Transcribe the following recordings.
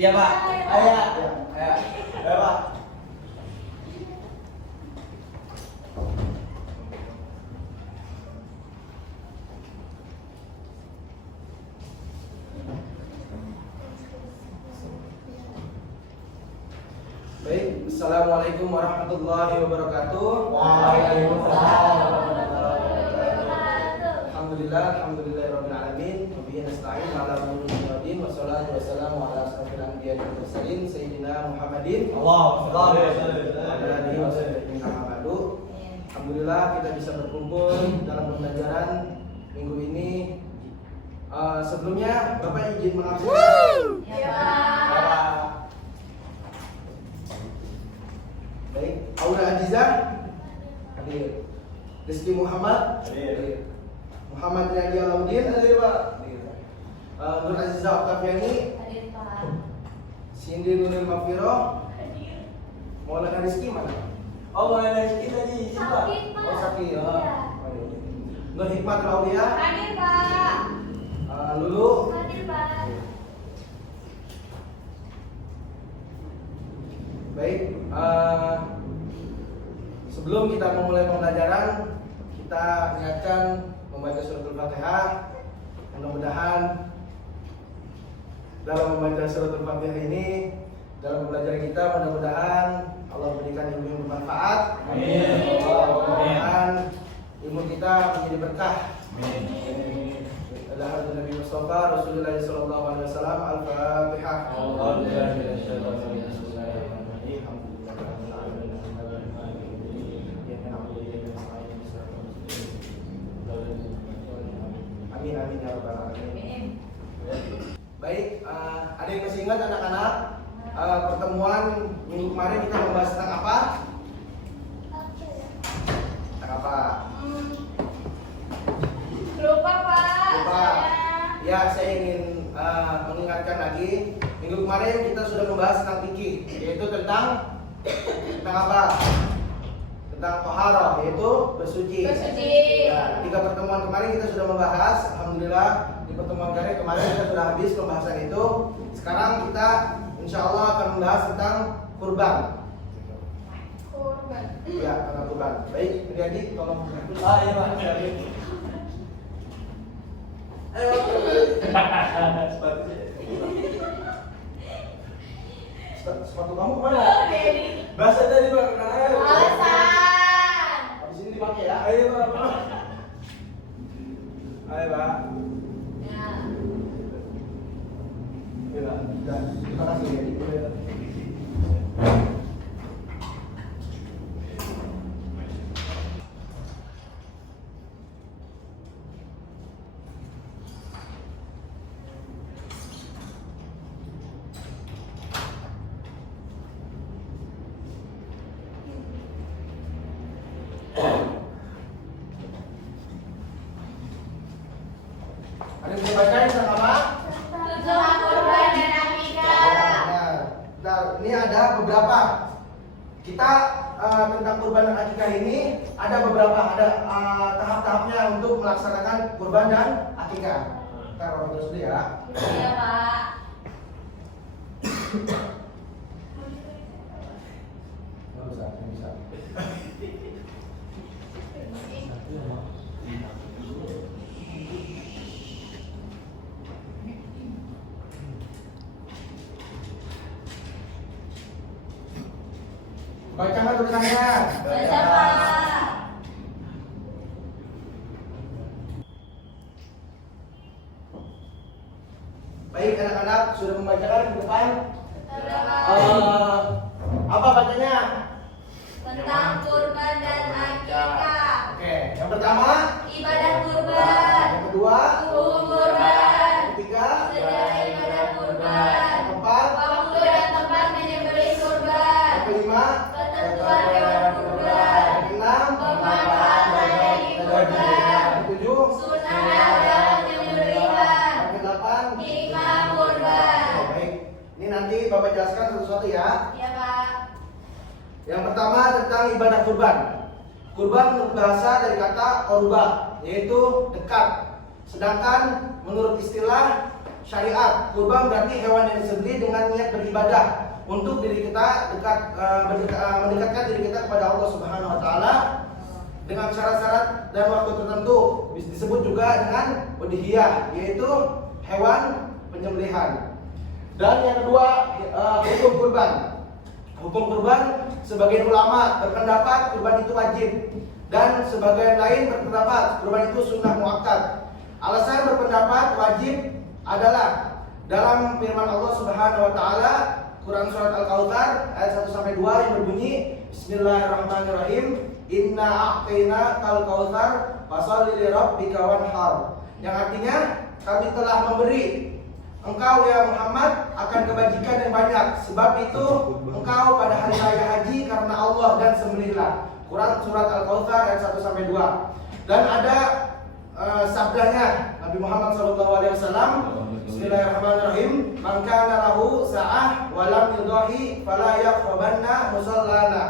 Iya Pak. Ayo. Ayo. Ayo Pak. Baik, Assalamualaikum warahmatullahi wabarakatuh. Waalaikumsalam. Alhamdulillahirabbil alamin. Wa bihi nasta'in ala umuri dunya wassalatu wassalamu ala asyrofil anbiya'i wal mursalin sayyidina Muhammadin Allahumma shalli wa ala alihi wa sahbihi amma ba'du. Alhamdulillah kita bisa berkumpul dalam pembelajaran minggu ini. Sebelumnya Bapak izin mengabsen. Baik, Aura Aziza hadir. Rizky Muhammad hadir. Muhammad Riyadi Alauddin hadir Pak. Nur Aziza Oktaviani Hadir Pak. Cindy Nuril Mafiro Hadir. Maulana Rizky mana? Oh, mana Rizky tadi? Siapa? Sakit Pak. Oh Sakti ya. Iya. Nur Hikmat Aulia Hadir Pak. Lulu Hadir Pak. Baik, sebelum kita memulai pembelajaran, kita niatkan membaca suratul Fatihah. Mudah-mudahan dalam membaca suratul Fatihah ini, dalam belajar kita, mudah-mudahan Allah berikan ilmu yang bermanfaat. Amin. Mudah-mudahan ilmu kita menjadi berkah. Amin. Alhamdulillah Nabi Mustafa Rasulullah sallallahu alaihi wasallam. Al-Fatihah. Amin amin ya rabbal alamin. Baik, ada yang masih ingat anak-anak pertemuan minggu kemarin kita membahas tentang apa? Tentang apa? Lupa Pak. Lupa. Ya, saya ingin mengingatkan lagi. Minggu kemarin kita sudah membahas tentang fikih, yaitu tentang apa? Tentang toharoh, yaitu bersuci. Bersuci. Ya, 3 pertemuan kemarin kita sudah membahas. Alhamdulillah di pertemuan kemarin kita sudah habis pembahasan itu. Sekarang kita insya Allah akan membahas tentang kurban. Kurban. Ya, tentang kurban. Baik, Riyadi, tolong. Iya Pak. Ayo. Sepatu kamu kemana? Jadi. Bahasa tadi Pak. Ayo. Alasan. Habis ini dipakai ya. Ayo Pak. Ayo, Pak. Ya. Iya, Pak. Dan terima kasih ya. Ada yang bisa bacain tentang apa? Tentang kurban dan akikah. Nah, ini ada beberapa. Kita tentang kurban dan akikah ini ada beberapa tahap-tahapnya untuk melaksanakan kurban dan akikah. Kita orang terus dulu ya. Iya Pak. Nggak usah, nggak bisa. Bacakan tulisannya. Baca Pak. Baik anak-anak sudah membacakan di depan. Tentang Apa bacanya? kurban dan akikah. Oke, yang pertama, Ibadah kurban. yang kedua, Hukum kurban. yang ketiga, Sejarah ibadah kurban. yang keempat, Waktu dan tempat menyembelih kurban. yang kelima, Ketentuan hewan kurban. yang keenam, Pemanfaatan daging kurban. yang ketujuh, Sunnah dalam penyembelihan. yang kedelapan. Hikmah kurban. Oke, baik. Ini nanti Bapak jelaskan satu-satu ya. Ya Pak. Yang pertama tentang ibadah kurban. Kurban berasal dari kata qurba, yaitu dekat. Sedangkan menurut istilah syariat. Kurban berarti hewan yang disembelih dengan niat beribadah untuk diri kita mendekatkan diri kita kepada Allah Subhanahu wa taala dengan syarat-syarat dan waktu tertentu. Disebut juga dengan udhiyah, yaitu hewan penyembelihan. Dan yang kedua, hukum kurban. Hukum kurban, sebagian ulama berpendapat kurban itu wajib, dan sebagian lain berpendapat kurban itu sunnah muakkad. Alasan berpendapat wajib adalah dalam firman Allah Subhanahu wa taala Quran surat Al-Kautsar ayat 1 sampai 2 yang berbunyi Bismillahirrahmanirrahim, Inna a'taina kal kautsar fasholli li rabbika wanhar. Yang artinya kami telah memberi engkau ya Muhammad akan kebajikan yang banyak, sebab itu engkau pada hari raya haji karena Allah dan sembelihlah. Quran surat Al-Kautsar ayat 1 sampai 2. Dan ada sabdanya Nabi Muhammad SAW, Bismillahirrahmanirrahim, man kana lahu sa'ah wa lam yudahi fala yaqrabanna musallana.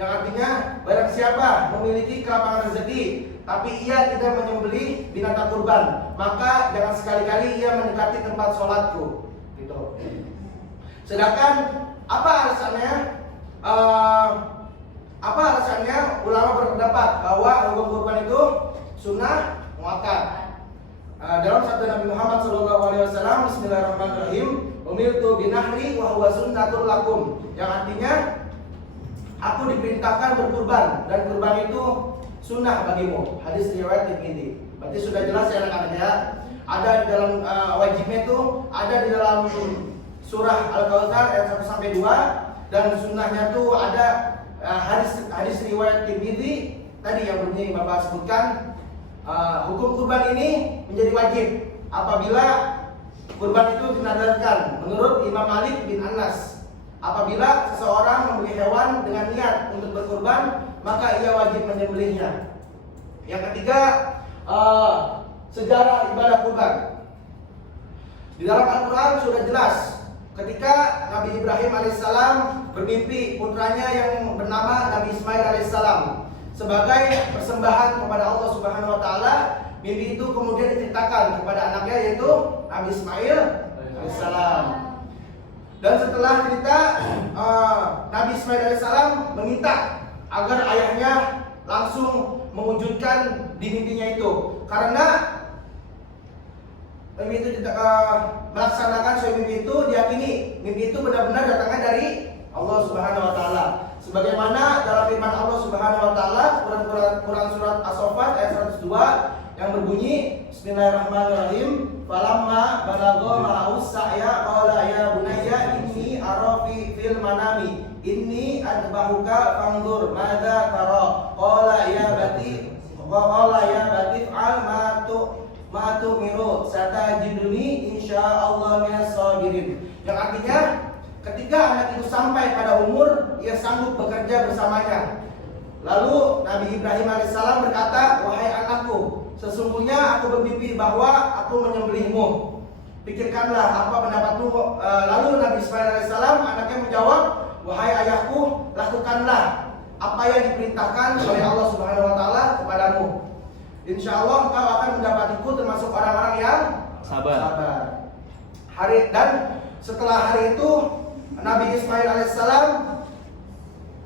Yang artinya barang siapa memiliki kelapangan rezeki tapi ia tidak menyembelih binatang kurban, maka jangan sekali-kali ia mendekati tempat sholatku. Gitu. Sedangkan apa alasannya? Apa alasannya? Ulama berpendapat bahwa hukum kurban itu sunnah muakkad. Dalam sabda Nabi Muhammad SAW, Bismillahirrahmanirrahim, umirtu binahri wa huwa sunnatul lakum. Yang artinya aku diperintahkan berkurban dan kurban itu sunnah bagimu. Hadis riwayat Tirmidzi. Berarti sudah jelas ya anak-anak ya. Ada di dalam wajibnya itu ada di dalam surah Al-Kautsar ayat 1 sampai 2, dan sunnahnya itu ada hadis riwayat Tirmidzi tadi yang berbunyi Bapak sebutkan. Hukum kurban ini menjadi wajib apabila kurban itu dinadarkan menurut Imam Malik bin Anas. Apabila seseorang membeli hewan dengan niat untuk berkurban, maka ia wajib menyembelihnya. Yang ketiga, sejarah ibadah kurban. Di dalam Al-Quran sudah jelas ketika Nabi Ibrahim alaihissalam bermimpi putranya yang bernama Nabi Ismail alaihissalam sebagai persembahan kepada Allah Subhanahu wa taala. Mimpi itu kemudian diceritakan kepada anaknya yaitu Nabi Ismail alaihissalam. Dan setelah cerita, Nabi Ismail alaihissalam meminta agar ayahnya langsung mewujudkan di mimpinya itu, karena mimpi itu melaksanakan suatu mimpi itu diyakini mimpi itu benar-benar datangnya dari Allah Subhanahu wa taala. Sebagaimana dalam firman Allah Subhanahu wa taala Quran surat As-Saffat ayat 102 yang berbunyi Bismillahirrahmanirrahim, falamma balagha ma'us sa'ya qala ya bunayya inni ara fil manami inni adbahuka fanzur madza tara qala ya bati fa'al ma tu'miru satajiduni insyaallah minas sabirin. Yang artinya ketika anak itu sampai pada umur, ia sanggup bekerja bersamanya. Lalu Nabi Ibrahim alaihissalam berkata, wahai anakku, sesungguhnya aku bermimpi bahwa aku menyembelihmu. Pikirkanlah apa pendapatmu. Lalu Nabi Ismail alaihissalam anaknya menjawab, wahai ayahku, lakukanlah apa yang diperintahkan oleh Allah Subhanahu wa taala kepadamu. Insya Allah engkau akan mendapatiku termasuk orang-orang yang sabar. Dan setelah hari itu Nabi Ismail alaihissalam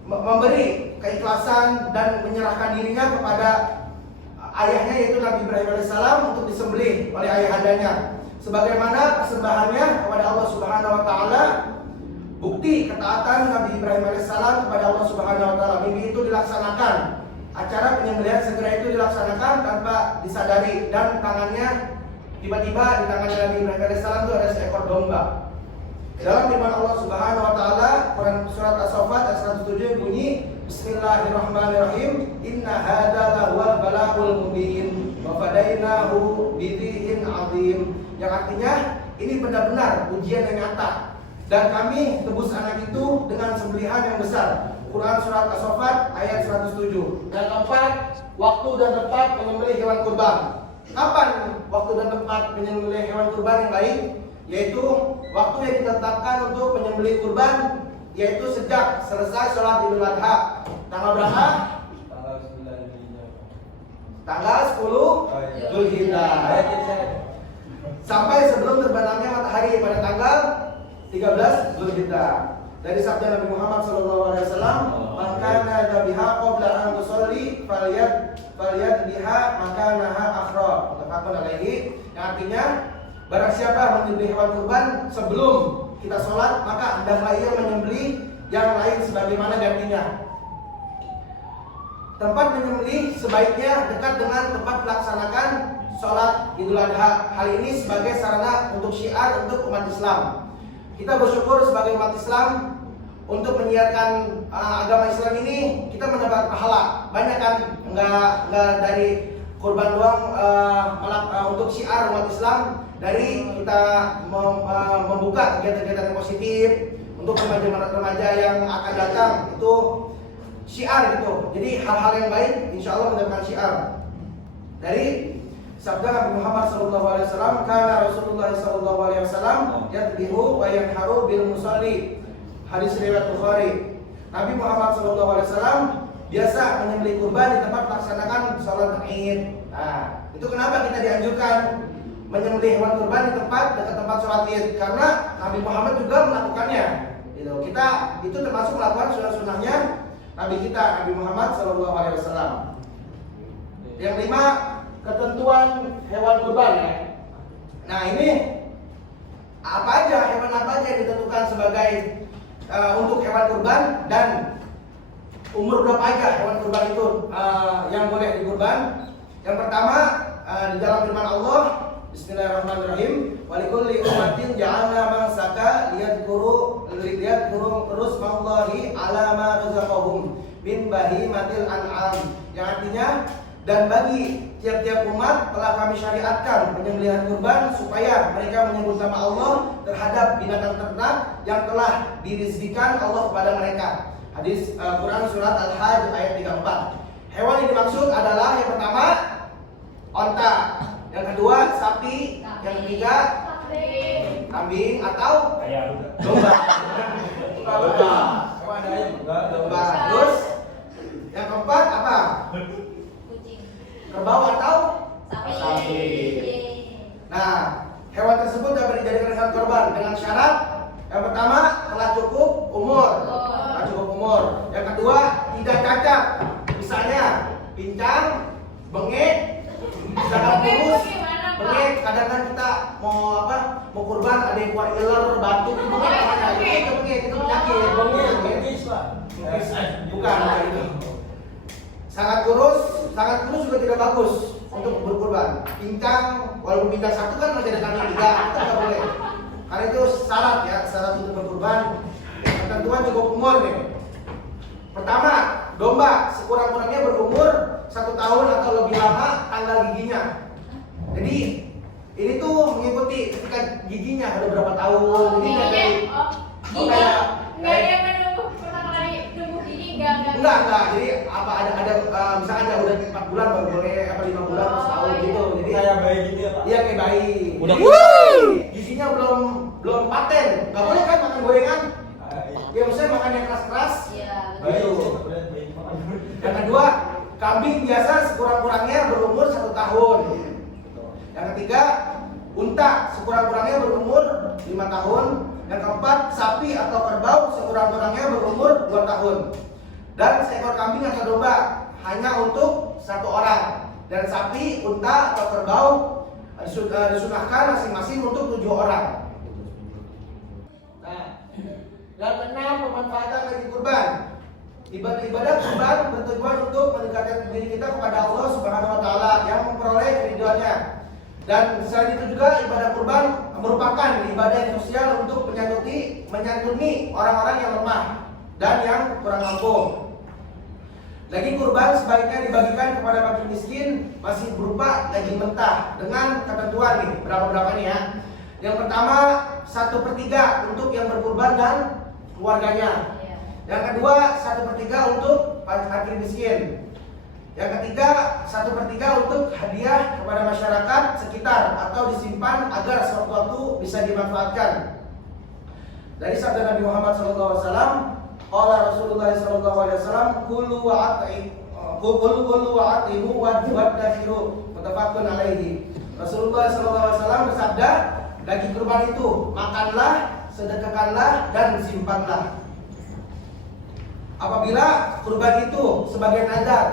memberi keikhlasan dan menyerahkan dirinya kepada ayahnya yaitu Nabi Ibrahim alaihissalam untuk disembelih oleh ayahandanya sebagaimana persembahannya kepada Allah Subhanahu wa taala. Bukti ketaatan Nabi Ibrahim alaihissalam kepada Allah Subhanahu wa taala, mimpi itu dilaksanakan. Acara penyembelihan segera itu dilaksanakan tanpa disadari, dan tangannya tiba-tiba di tangan Nabi Ibrahim alaihissalam itu ada seekor domba. Dalam firman Allah Subhanahu wa taala Quran surat As-Saffat ayat 107 bunyi Bismillahirrahmanirrahim, inna hadza lahuwal balaghul mubin wa fadainahu bidhihin azim. Yang artinya ini benar-benar ujian yang nyata dan kami tebus anak itu dengan sembelihan yang besar. Quran surat As-Saffat ayat 107. Dan keempat, waktu dan tempat menyembelih hewan kurban. Kapan waktu dan tempat menyembelih hewan kurban yang baik? Yaitu waktu yang ditetapkan untuk menyembelih kurban, yaitu sejak selesai sholat Idul Adha. Tanggal berapa? Tanggal 9 Zulhijjah. Tanggal 10 Zulhijjah. sampai sebelum terbenamnya matahari pada tanggal 13 Zulhijjah. Dari sabda Nabi Muhammad SAW, "Man kana dhabiha qabla an tusalli falyat biha makanaha akhra." Muttafaqun alaihi. Yang artinya, barang siapa menyembelih hewan kurban sebelum kita sholat, maka hendaklah ia menyembelih yang lain sebagaimana gantinya. Tempat menyembelih sebaiknya dekat dengan tempat melaksanakan sholat Idul Adha. Hal ini sebagai sarana untuk syiar untuk umat Islam. Kita bersyukur sebagai umat Islam untuk menyiarkan agama Islam ini, kita mendapat pahala banyak kan, nggak dari kurban doang, untuk syiar umat Islam, dari kita membuka kegiatan-kegiatan yang positif untuk remaja-remaja yang akan datang, itu syiar gitu. Jadi hal-hal yang baik insya Allah mendapatkan syiar. Dari sabda Nabi Muhammad SAW, "Kana Rasulullah SAW yadbihu wa yanharu bil musalli." Hadis riwayat Bukhari. Nabi Muhammad SAW biasa menyembelih kurban di tempat melaksanakan sholat Id. Nah, itu kenapa kita dianjurkan menyembelih hewan kurban di dekat tempat sholat Id? Karena Nabi Muhammad juga melakukannya. Gitu. Kita itu termasuk melakukan sunnah-sunnahnya Nabi kita, Nabi Muhammad SAW. Yang 5, ketentuan hewan kurban ya. Nah ini hewan apa aja yang ditentukan sebagai untuk hewan kurban, dan umur berapa aja hewan kurban itu yang boleh dikurban. Yang pertama, di dalam firman Allah, Bismillahirrahmanirrahim, "Walikulli ummatin ja'alna mansaka liyadhkuru rusmallahi ala ma razaqahum min bahimatil an'am." Yang artinya, dan bagi tiap-tiap umat telah kami syariatkan penyembelihan kurban supaya mereka menyebut nama Allah terhadap binatang ternak yang telah dirizkikan Allah kepada mereka. Hadis Quran surat Al-Hajj ayat 34. Hewan yang dimaksud adalah yang pertama onta, yang kedua sapi, yang ketiga kambing atau domba. Domba. Terus yang keempat apa? Kerbau atau Sapi. Nah, hewan tersebut dapat dijadikan hewan kurban dengan syarat yang pertama telah cukup umur. Yang kedua tidak cacat. Misalnya pincang, bengek, sedangkan kurus. Bengek kadang kan kita mau kurban ada yang keluar iler, batuk, bengek itu penyakit. Bukan itu. Sangat kurus juga tidak bagus untuk berkurban. Pincang, walaupun pincang satu kan masih ada kaki 3, itu nggak boleh. Karena itu syarat untuk berkurban. Ketentuan cukup umur nih. Pertama, domba sekurang-kurangnya berumur 1 tahun atau lebih lama tanggal giginya. Jadi ini tuh mengikuti ketika giginya ada berapa tahun. Jadi enggak. Jadi ada misalkan udah 4 bulan baru boleh, 5 bulan atau setahun gitu. Jadi kayak bayi gitu ya, Pak. Iya, kayak bayi. Udah giginya belum paten. Enggak boleh kan makan gorengan? Ya maksudnya makan yang keras-keras. Iya, Gitu. Yang kedua, kambing biasa sekurang-kurangnya berumur 1 tahun. Yang ketiga, unta sekurang-kurangnya berumur 5 tahun. Yang keempat, sapi atau kerbau sekurang-kurangnya berumur 2 tahun. Dan seekor kambing atau domba hanya untuk 1 orang. Dan sapi, unta atau kerbau disunahkan masing-masing untuk 7 orang. Nah, yang keenam, pemanfaatan bagi kurban. Ibadah kurban bertujuan untuk mendekatkan diri kita kepada Allah Subhanahu wa taala yang memperoleh keridhaannya. Dan selain itu juga ibadah kurban merupakan ibadah yang sosial untuk menyantuni orang-orang yang lemah dan yang kurang mampu. Daging kurban sebaiknya dibagikan kepada fakir miskin masih berupa daging mentah dengan ketentuan nih, berapa nih ya. Yang pertama 1/3 untuk yang berkurban dan keluarganya. Yang kedua 1/3 untuk fakir miskin. Yang ketiga 1/3 untuk hadiah kepada masyarakat sekitar atau disimpan agar sewaktu-waktu bisa dimanfaatkan. Dari sabda Nabi Muhammad SAW, qala Rasulullah SAW, kulu wa'atimu wadakhiru, muttafaqun alaihi. Rasulullah SAW bersabda, daging kurban itu makanlah, sedekahkanlah, dan simpanlah. Apabila kurban itu sebagai nazar,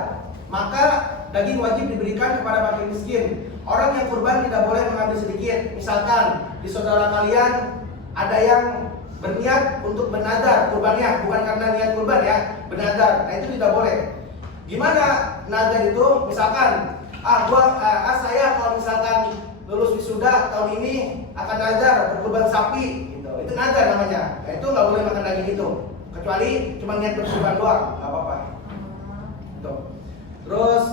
maka daging wajib diberikan kepada fakir miskin. Orang yang kurban tidak boleh mengambil sedikit. Misalkan di saudara kalian ada yang berniat untuk bernazar kurbannya, bukan karena niat kurban ya, bernazar. Nah itu tidak boleh. Gimana nazar itu? Misalkan, saya kalau misalkan lulus wisuda tahun ini akan nazar berkurban sapi, gitu. Itu nazar namanya. Nah itu nggak boleh makan daging itu, kecuali cuma niat berkurban doang, nggak apa-apa. Gitu. Terus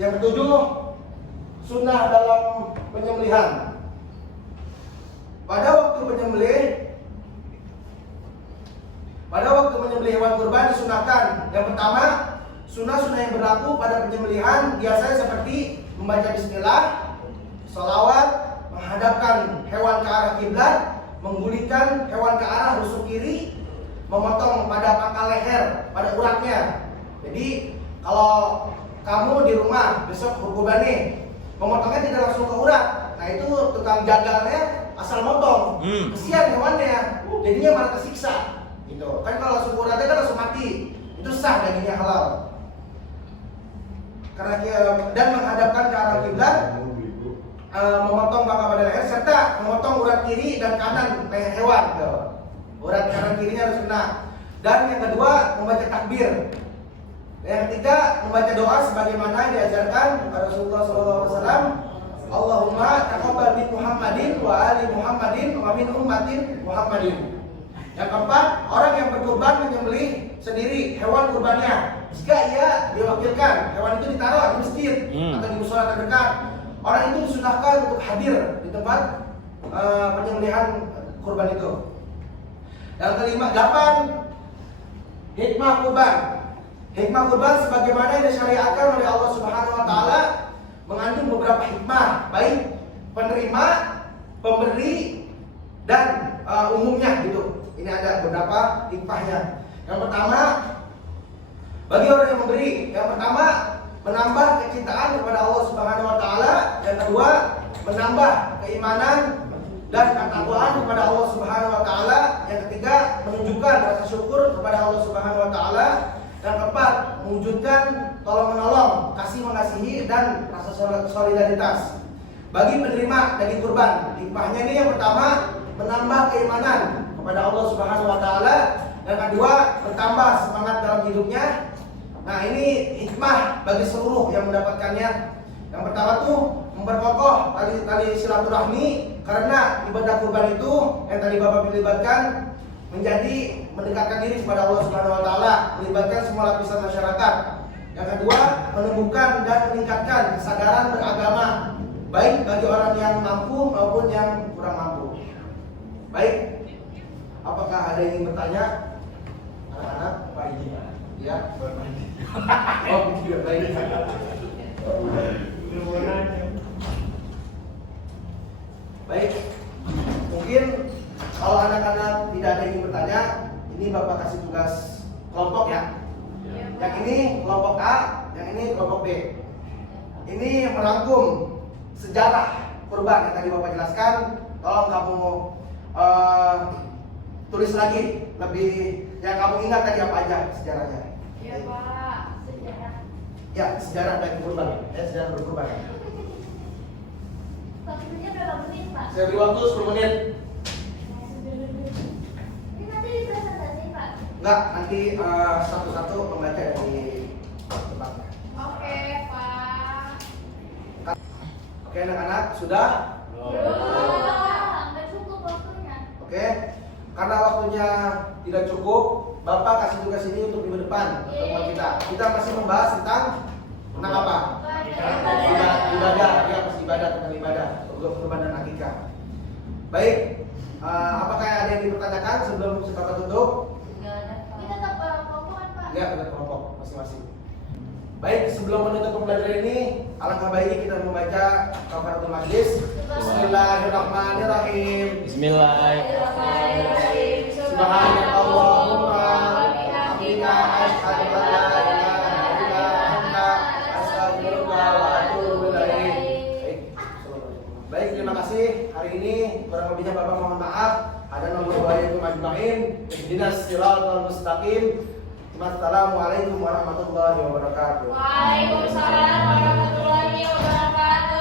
yang ketujuh, sunnah dalam penyembelihan. Pada waktu menyembelih hewan kurban disunahkan. Yang pertama, sunnah-sunnah yang berlaku pada penyembelihan biasanya seperti membaca bismillah, sholawat, menghadapkan hewan ke arah kiblat, menggulingkan hewan ke arah rusuk kiri, memotong pada pangkal leher, pada uratnya. Jadi kalau kamu di rumah besok berkurban nih, memotongnya tidak langsung ke urat. Nah itu tukang jagalnya asal motong, kesian hewannya, jadinya malah kesiksa. Gitu. Kan kalau langsung ke uratnya kan langsung mati, itu sah dagingnya halal. Karena dan menghadapkan ke arah kiblat, memotong pangkal pada leher serta memotong urat kiri dan kanan leher hewan. Gitu. Urat kanan kirinya harus kena. Dan yang kedua, membaca takbir. Yang ketiga, membaca doa sebagaimana diajarkan oleh Rasulullah SAW. Allahumma taqabbal min Muhammadin wa ali Muhammadin wa min ummatin Muhammadin. Yang keempat, orang yang berkurban menyembelih sendiri hewan kurbannya. Jika ia diwakilkan, hewan itu ditaruh di masjid atau di mushola terdekat, orang itu disunahkan untuk hadir di tempat penyembelihan kurban itu. Yang kelima, 8, hikmah kurban. Hikmah kurban sebagaimana yang disyariatkan oleh Allah Subhanahu wa taala mengandung beberapa hikmah, baik penerima, pemberi, dan umumnya gitu. Ini ada beberapa hikmahnya. Yang pertama, bagi orang yang memberi, yang pertama menambah kecintaan kepada Allah Subhanahu wa taala, yang kedua menambah keimanan dan ketakwaan kepada Allah Subhanahu wa taala, yang ketiga menunjukkan rasa syukur kepada Allah Subhanahu wa taala, yang keempat mewujudkan tolong menolong, kasih mengasihi, dan rasa solidaritas. Bagi penerima daging kurban, hikmahnya ini yang pertama menambah keimanan kepada Allah Subhanahu wa taala, yang kedua bertambah semangat dalam hidupnya. Nah, ini hikmah bagi seluruh yang mendapatkannya. Yang pertama tuh memperkokoh tali silaturahmi, karena ibadah kurban itu yang tadi Bapak libatkan menjadi mendekatkan diri kepada Allah Subhanahu wa taala, melibatkan semua lapisan masyarakat. Yang kedua, menumbuhkan dan meningkatkan kesadaran beragama, baik bagi orang yang mampu maupun yang kurang mampu. Baik, apakah ada yang ingin bertanya? Anak-anak? Pak Iji. Ya. Oh, tidak baik. Baik, mungkin kalau anak-anak tidak ada yang ingin bertanya, ini Bapak kasih tugas kelompok ya. Yang ini kelompok A, yang ini kelompok B. Ini merangkum sejarah kurban yang tadi Bapak jelaskan. Tolong kamu tulis lagi lebih yang kamu ingat tadi apa aja sejarahnya. Iya Pak, sejarah. Ya, sejarah daging kurban. Ya, sejarah berkurban. Waktunya berapa menit Pak? Saya beri waktu 10 menit. Ini nanti dipresentasi Pak. Enggak, nanti satu-satu membaca dari tempatnya. Oke Pak. Oke anak-anak, sudah? Nggak cukup waktunya. Oke. Karena waktunya tidak cukup, Bapak kasih tugas ini untuk minggu depan pertemuan kita. Kita masih membahas tentang apa? Ibadah, ya pasti ibadah, tentang ibadah, kurban dan akikah. Baik, apakah ada yang dipertanyakan sebelum Bapak tutup? Kita tetap kelompok kan Pak? Ya, kita kelompok masing-masing. Baik, sebelum menutup pembelajaran ini, alangkah baiknya kita membaca kafaratul majlis. Bismillahirrahmanirrahim. Bismillahirrahmanirrahim. Subhanallahumma wa bihamdika asyhadu an la ilaha illa anta astaghfiruka kasih hari ini. Kurang lebihnya Bapak mohon maaf. Ada nomor wa'alaikum ajma'in. Ihdinas siratal mustaqim. Wassalamualaikum warahmatullahi wabarakatuh. Waalaikumsalam warahmatullahi wabarakatuh.